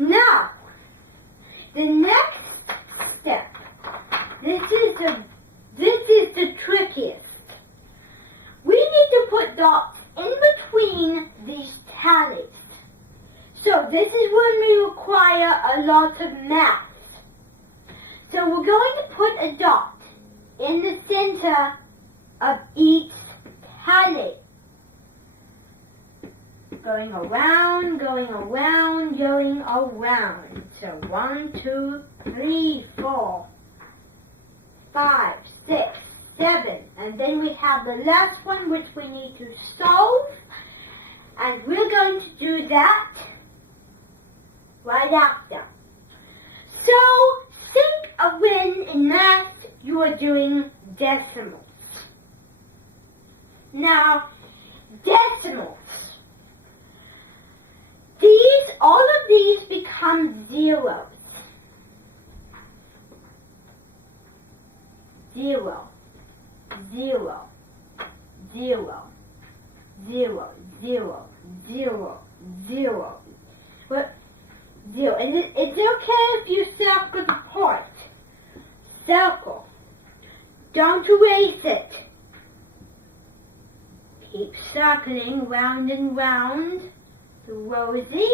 Now, the next step, this is the trickiest. We need to put dots in between these tallies. So this is when we require a lot of math. So we're going to put a dot in the center of each tally. Going around, going around, going around. So 1, 2, 3, 4, 5, 6, 7. And then we have the last one which we need to solve. And we're going to do that right after. So think of when in math you are doing decimals. Now, decimals. All of these become zeros. 0, 0, 0, 0, 0, 0, 0. What? 0. And it's okay if you circle the part. Circle. Don't erase it. Keep circling round and round the rosy.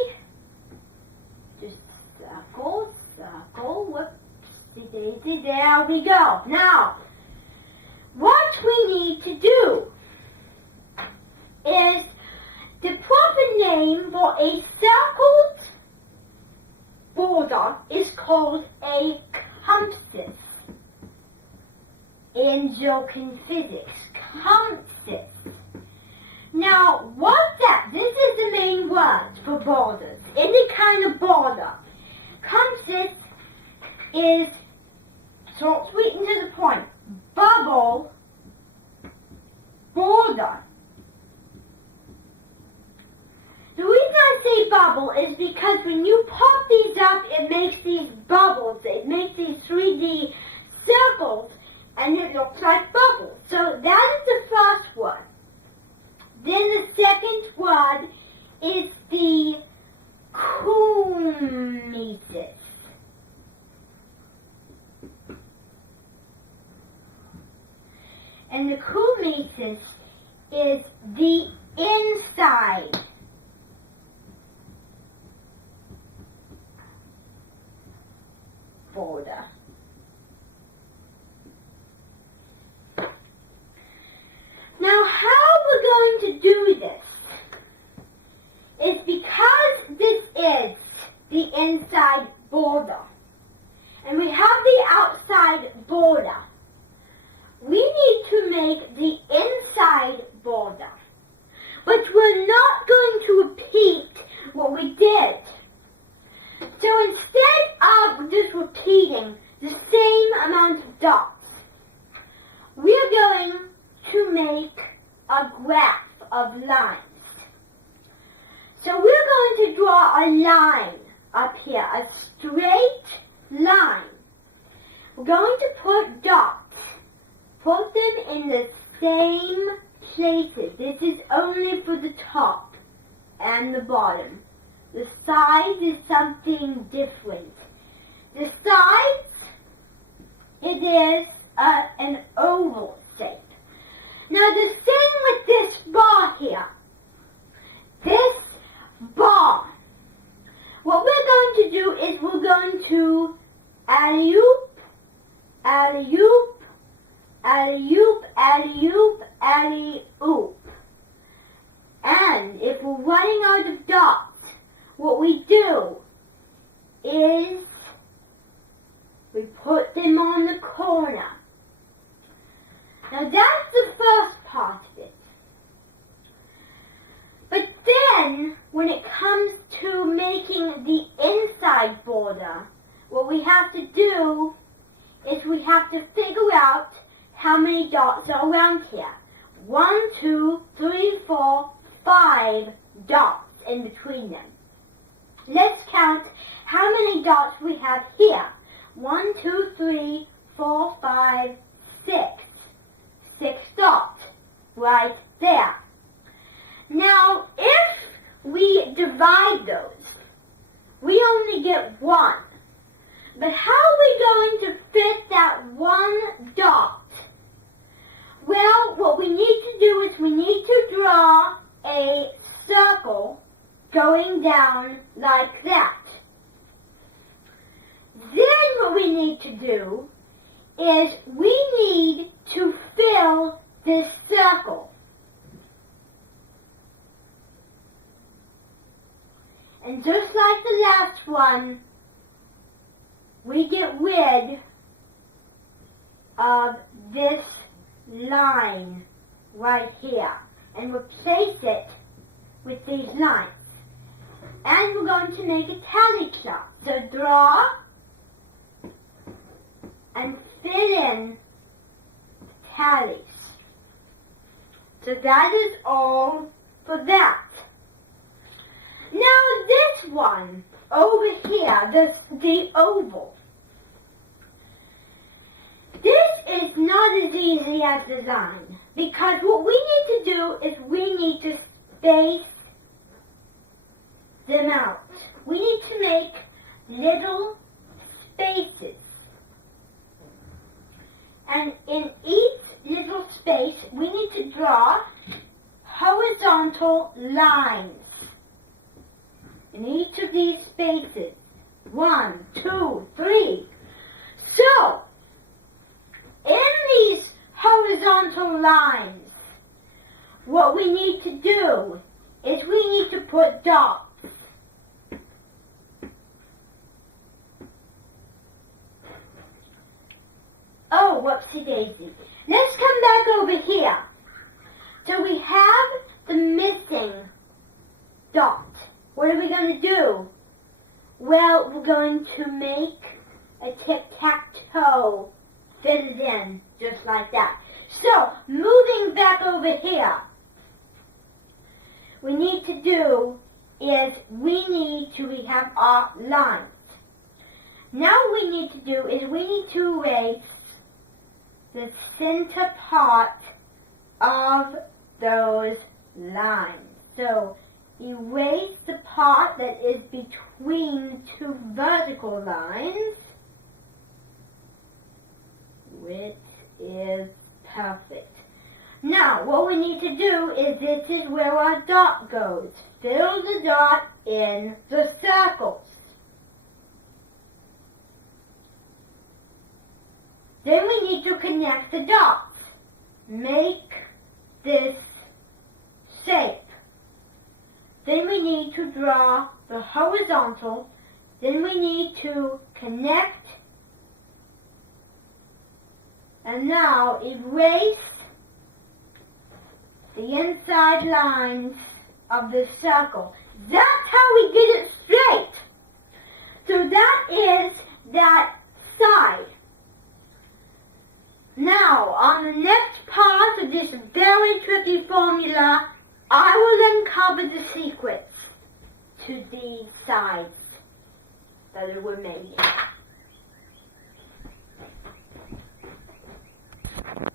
Just circle, circle. Whoopsie daisy. There we go. Now, what we need to do is the proper name for a circled border is called a compassus. In joking physics, compassus. Now, what's that? This is the main word for borders. Any kind of border. Compassus is, short, sweet, and to the point, bubble, border. The reason I say bubble is because when you pop these up, it makes these bubbles. It makes these 3D circles, and it looks like bubbles. So that is the first one. Then the second word is the cumesis. And the cumesis is the inside border. Now, how we're going to do this is because this is the inside border and we have the outside border, we need to make the inside border. But we're not going to repeat what we did. So instead of just repeating the same amount of dots, we're going to make a graph of lines. So we're going to draw a line up here, a straight line. We're going to put dots, put them in the same places. This is only for the top and the bottom. The sides is something different. The sides, it is an oval shape. Now the thing with this bar here, this bar, what we're going to do is we're going to alley-oop, alley-oop, alley-oop, alley-oop, alley-oop. And if we're running out of dots, what we do is we put them on the corner. Now that's the first part of it. But then, when it comes to making the inside border, what we have to do is we have to figure out how many dots are around here. 1, 2, 3, 4, 5 dots in between them. Let's count how many dots we have here. 1, 2, 3, 4, 5, 6. 6 dots right there. Now, if we divide those, we only to get 1. But how are we going to fit that 1 dot? Well, what we need to do is we need to draw a circle going down like that. Then what we need to do is we need to fill this circle. And just like the last one, we get rid of this line right here and replace it with these lines. And we're going to make a tally chart. So draw and fill in tallies. So that is all for that. Now this one over here, the oval. This is not as easy as design, because what we need to do is we need to space them out. We need to make little spaces. And in each little space, we need to draw horizontal lines. In each of these spaces. 1, 2, 3. So, in these horizontal lines, what we need to do is we need to put dots. Oh, whoopsie daisy. Let's come back over here. So we have the missing dot. What are we going to do? Well, we're going to make a tic-tac-toe. Fit it in, just like that. So, moving back over here, we need to do is we have our lines. Now what we need to do is we need to erase the center part of those lines. So, erase the part that is between two vertical lines, which is perfect. Now, what we need to do is this is where our dot goes. Fill the dot in the circles. Then we need to connect the dots. Make this shape. Then we need to draw the horizontal. Then we need to connect. And now erase the inside lines of the circle. That's how we get it straight. So that is that side. Now, on the next part of this very tricky formula, I will uncover the secrets to these sides that were made.